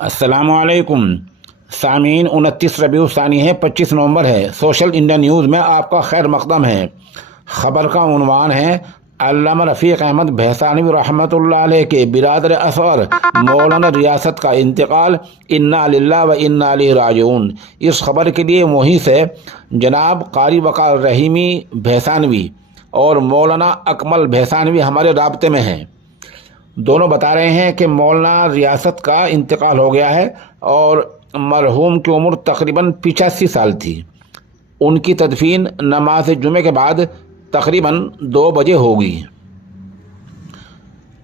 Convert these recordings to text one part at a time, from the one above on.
अस्सलाम वालेकुम सामीन। 29 रबीउ सानी है, 25 नवंबर है। सोशल इंडिया न्यूज़ में आपका खैर मकदम है। खबर का उन्वान है अल्लामा रफ़ीक अहमद भैसानवी रहमतुल्लाह अलैह के बिरादर असग़र मौलाना रियासत का इंतकाल, इन्ना लिल्लाहि व इन्ना इलैहि राजिऊन। इस खबर के लिए वहीं से जनाब कारी वक़ार रहीमी भैसानवी और मौलाना अकमल भैसानवी हमारे राब्ते में हैं। दोनों बता रहे हैं कि मौलाना रियासत का इंतकाल हो गया है और मरहूम की उम्र तकरीबन 85 साल थी। उनकी तदफीन नमाज जुमे के बाद तकरीबन 2 बजे होगी।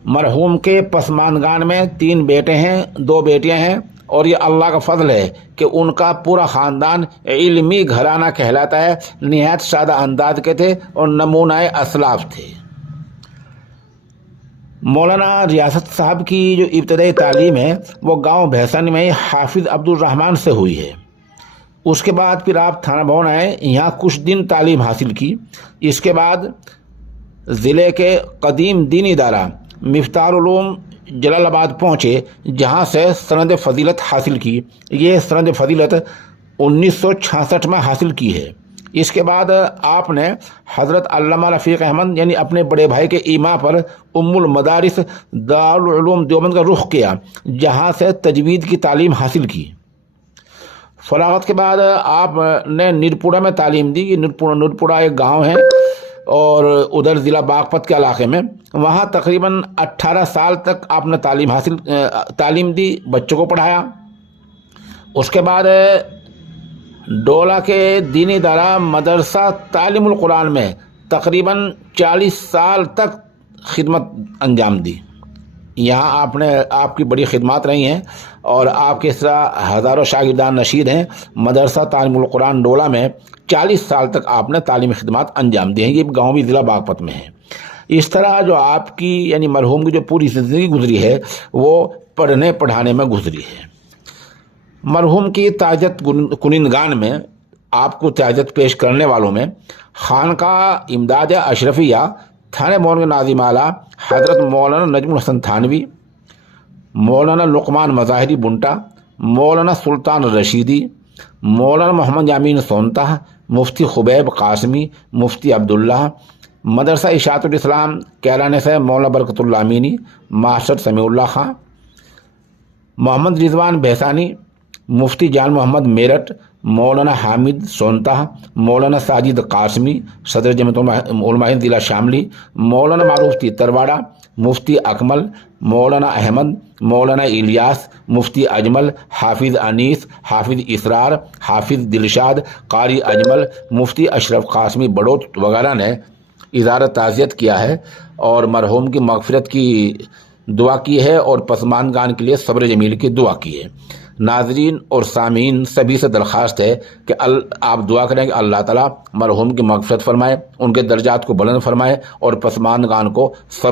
मरहूम के पसमानगान में 3 बेटे हैं, 2 बेटियां हैं और ये अल्लाह का फजल है कि उनका पूरा ख़ानदान इल्मी घराना कहलाता है। निहायत सादा अंदाज के थे और नमूनाए असलाफ थे। मौलाना रियासत साहब की जो इब्तदाई तालीम है वो गांव भैसानी में हाफिज़ अब्दुल रहमान से हुई है। उसके बाद फिर आप थाना भवन आए, यहाँ कुछ दिन तालीम हासिल की। इसके बाद ज़िले के कदीम दीनी इदारा मिफ्ताहुल उलूम जलालाबाद पहुँचे, जहाँ से सनद फ़जीलत हासिल की। ये सनद फ़जीलत 1966 में हासिल की है। इसके बाद आपने हज़रत अल्लामा रफ़ीक अहमद यानी अपने बड़े भाई के ईमा पर उम्मुल मदारिस दारुल उलूम देवबंद का रुख किया, जहाँ से तजवीद की तालीम हासिल की। फरागत के बाद आपने नीरपुरा में तालीम दी। नीरपुरा एक गांव है और उधर ज़िला बागपत के इलाके में, वहाँ तकरीबन 18 साल तक आपने तालीम दी, बच्चों को पढ़ाया। उसके बाद डोला के दीनी इदारा मदरसा तालीमुल कुरान में तकरीबन 40 साल तक खिदमत अंजाम दी। यहाँ आपकी बड़ी खिदमत रही हैं और आपके इस तरह हज़ारों शागिर्दान नशीद हैं। मदरसा तालीमुल कुरान डोला में 40 साल तक आपने तालीमी खिदमत अंजाम दी हैं। ये गाँव भी ज़िला बागपत में है। इस तरह जो आपकी यानी मरहूम की जो पूरी ज़िंदगी गुजरी है वो पढ़ने पढ़ाने में गुजरी है। मरहूम की ताज़त कुनिंदगान में आपको ताज़त पेश करने वालों में खानका इमदाद अशरफिया थाने भवन के नाज़िम आला हज़रत मौलाना नजमुल हसन थानवी, मौलाना लुकमान मज़ाहिरी बुंटा, मौलाना सुल्तान रशीदी, मौलाना मोहम्मद यामीन सोनता, मुफ्ती खुबैब कासमी, मुफ्ती अब्दुल्ला, मदरसा इशाअतुल इस्लाम कैलाने से मौलाना बरकतुल्लाह अमीनी, मास्टर समीउल्लाह खां, मोहम्मद रिजवान भैसानी, मुफ्ती जान मोहम्मद मेरठ, मौलाना हामिद सोनता, मौलाना साजिद कासमी, सदर जमीयत उलमा हिंद ज़िला शामली, मौलाना मारूफ तितरवाड़ा, मुफ्ती अकमल, मौलाना अहमद, मौलाना इलियास, मुफ्ती अजमल, हाफिज़ अनीस, हाफिज़ इसरार, हाफिज़ दिलशाद, कारी अजमल, मुफ्ती अशरफ कासमी बड़ोत वगैरह ने इज़हार ताज़ियत किया है और मरहूम की मग़फ़िरत की दुआ की है और पसमानगान के लिए सब्र जमील की दुआ की है। नाज़रीन और सामीन सभी से दरख्वास्त है कि आप दुआ करें कि अल्लाह ताला मरहूम की मग़फ़िरत फरमाए, उनके दर्जात को बुलंद फरमाए और पसमानगान को सब